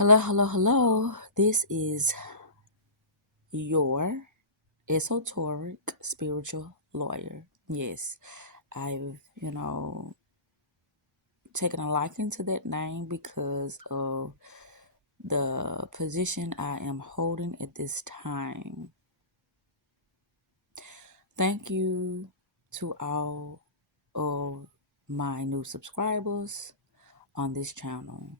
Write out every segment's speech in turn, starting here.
Hello, hello, hello. This is your esoteric spiritual lawyer. Yes, I've, taken a liking to that name because of the position I am holding at this time. Thank you to all of my new subscribers on this channel.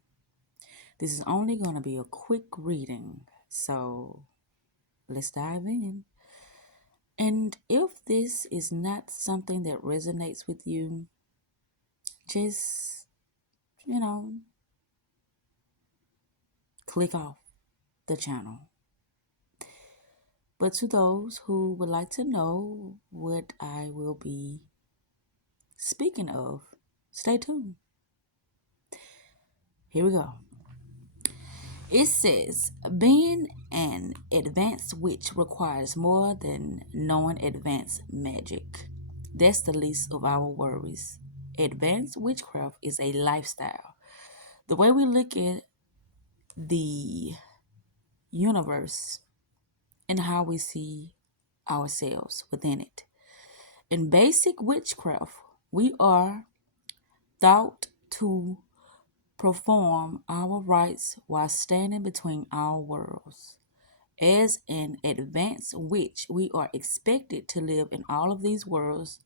This is only going to be a quick reading, so let's dive in. And if this is not something that resonates with you, just, you know, click off the channel. But to those who would like to know what I will be speaking of, stay tuned. Here we go. It says, being an advanced witch requires more than knowing advanced magic. That's the least of our worries. Advanced witchcraft is a lifestyle. The way we look at the universe and how we see ourselves within it. In basic witchcraft, we are thought to perform our rites while standing between our worlds. As an advanced witch, we are expected to live in all of these worlds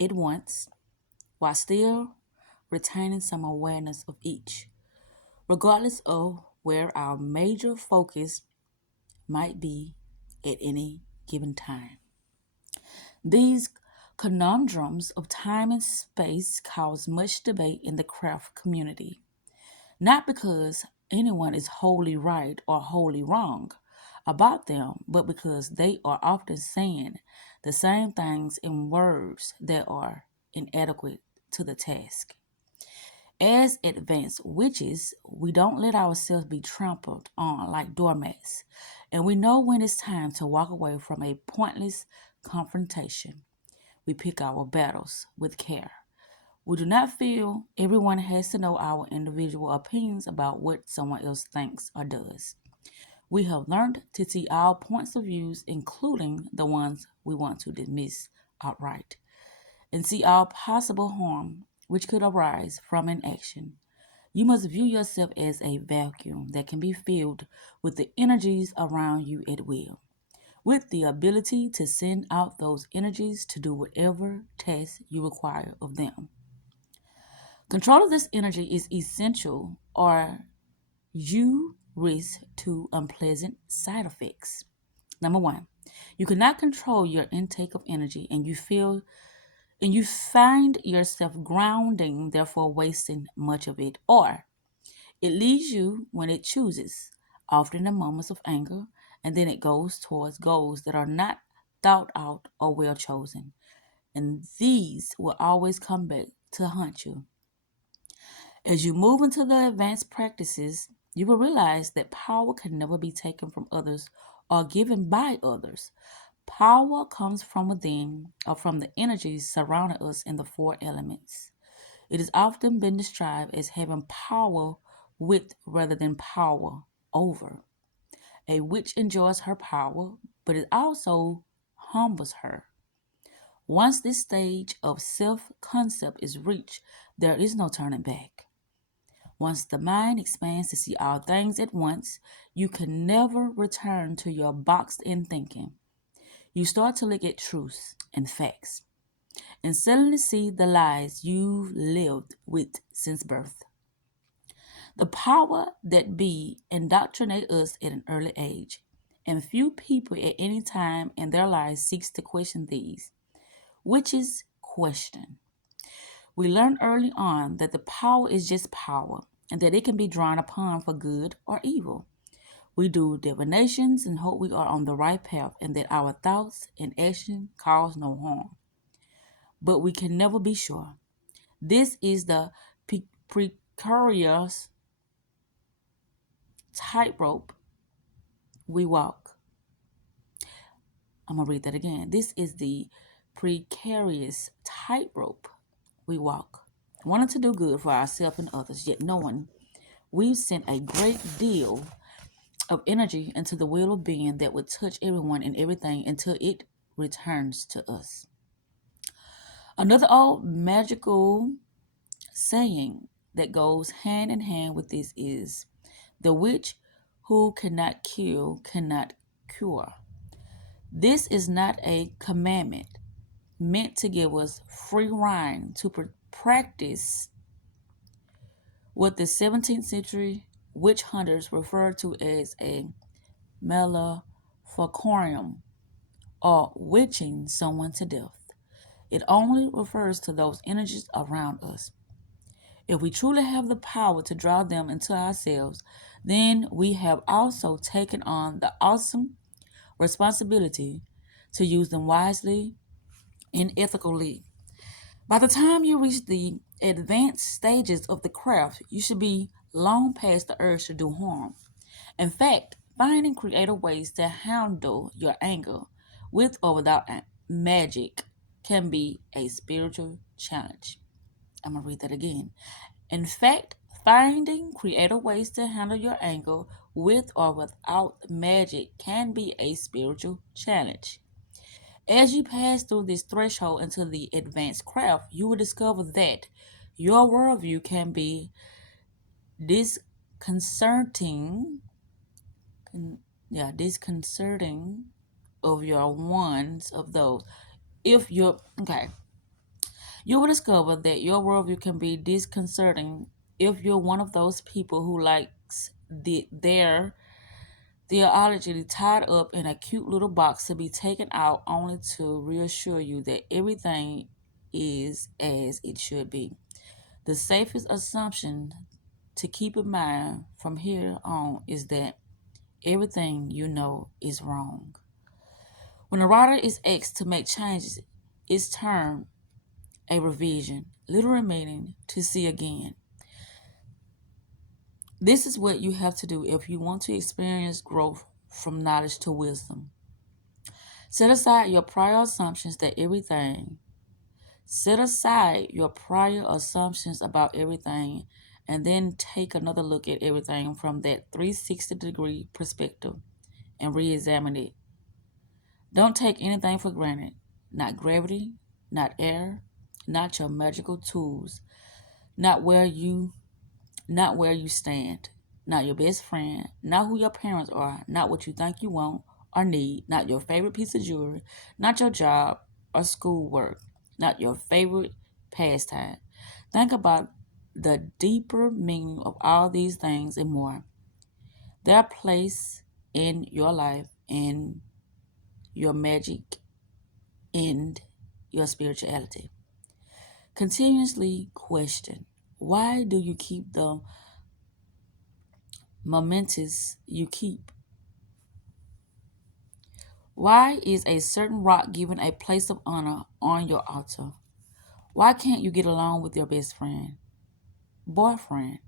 at once while still retaining some awareness of each, regardless of where our major focus might be at any given time. These conundrums of time and space cause much debate in the craft community, not because anyone is wholly right or wholly wrong about them, but because they are often saying the same things in words that are inadequate to the task. As advanced witches, we don't let ourselves be trampled on like doormats, and we know when it's time to walk away from a pointless confrontation. We pick our battles with care. We do not feel everyone has to know our individual opinions about what someone else thinks or does. We have learned to see all points of views, including the ones we want to dismiss outright, and see all possible harm which could arise from an action. You must view yourself as a vacuum that can be filled with the energies around you at will, with the ability to send out those energies to do whatever task you require of them. Control of this energy is essential, or you risk two unpleasant side effects. Number one, you cannot control your intake of energy and you find yourself grounding, therefore wasting much of it, or it leaves you when it chooses, often in moments of anger, and then it goes towards goals that are not thought out or well chosen. And these will always come back to haunt you. As you move into the advanced practices, you will realize that power can never be taken from others or given by others. Power comes from within or from the energies surrounding us in the four elements. It has often been described as having power with rather than power over. A witch enjoys her power, but it also humbles her. Once this stage of self concept is reached, there is no turning back. Once the mind expands to see all things at once, you can never return to your boxed in thinking. You start to look at truths and facts and suddenly see the lies you've lived with since birth. The power that be indoctrinate us at an early age, and few people at any time in their lives seeks to question these, which is question. We learn early on that the power is just power, and that it can be drawn upon for good or evil. We do divinations and hope we are on the right path and that our thoughts and action cause no harm. But we can never be sure. This is the precarious tightrope we walk. I'm going to read that again. This is the precarious tightrope we walk, wanting to do good for ourselves and others, yet knowing we've sent a great deal of energy into the wheel of being that would touch everyone and everything until it returns to us. Another old magical saying that goes hand in hand with this is the witch who cannot kill cannot cure. This is not a commandment meant to give us free rein to practice what the 17th century witch hunters referred to as a maleficarum, or witching someone to death. It only refers to those energies around us. If we truly have the power to draw them into ourselves, then we have also taken on the awesome responsibility to use them wisely and ethically. By the time you reach the advanced stages of the craft, you should be long past the urge to do harm. In fact, finding creative ways to handle your anger with or without magic can be a spiritual challenge. I'm going to read that again. In fact, finding creative ways to handle your anger with or without magic can be a spiritual challenge. As you pass through this threshold into the advanced craft, you will discover that your worldview can be disconcerting, disconcerting of your ones of those. If you're okay, you will discover that your worldview can be disconcerting if you're one of those people who likes their theology tied up in a cute little box to be taken out only to reassure you that everything is as it should be. The safest assumption to keep in mind from here on is that everything you know is wrong. When a writer is asked to make changes, it's termed a revision, literally meaning to see again. This is what you have to do if you want to experience growth from knowledge to wisdom. Set aside your prior assumptions that everything. Set aside your prior assumptions about everything and then take another look at everything from that 360-degree perspective and re examine it. Don't take anything for granted. Not gravity, not air, not your magical tools, not where you stand, not your best friend, not who your parents are, not what you think you want or need, not your favorite piece of jewelry, not your job or schoolwork, not your favorite pastime. Think about the deeper meaning of all these things and more. Their place in your life, in your magic, and your spirituality. Continuously question, why do you keep the momentous you keep? Why is a certain rock given a place of honor on your altar? Why can't you get along with your best friend, boyfriend?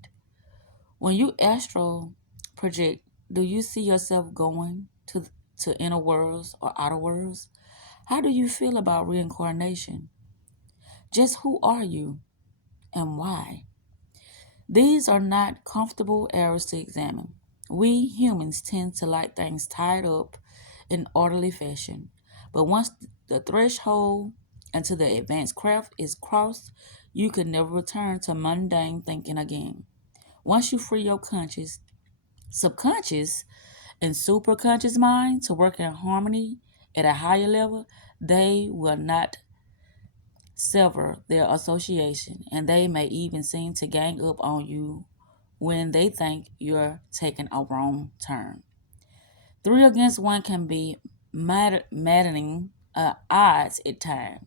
When you astral project, do you see yourself going to inner worlds or outer worlds? How do you feel about reincarnation? Just who are you and why? These are not comfortable areas to examine. We humans tend to like things tied up in orderly fashion, but once the threshold into the advanced craft is crossed, you can never return to mundane thinking again. Once you free your conscious, subconscious, and superconscious mind to work in harmony at a higher level, they will not sever their association, and they may even seem to gang up on you when they think you're taking a wrong turn. Three against one can be maddening odds at times.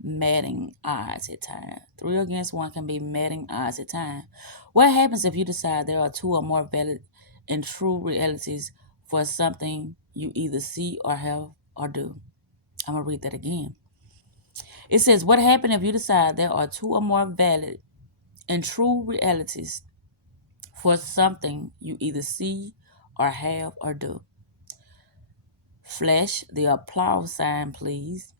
Maddening odds at times. Three against one can be maddening odds at times. What happens if you decide there are two or more valid and true realities for something you either see or have or do? I'm going to read that again. It says, what happens if you decide there are two or more valid and true realities for something you either see or have or do? Flash the applause sign, please.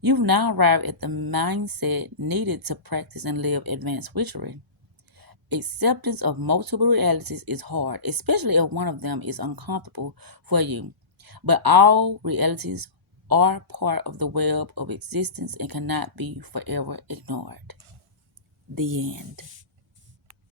You've now arrived at the mindset needed to practice and live advanced witchery. Acceptance of multiple realities is hard, especially if one of them is uncomfortable for you. But all realities are part of the web of existence and cannot be forever ignored. The end.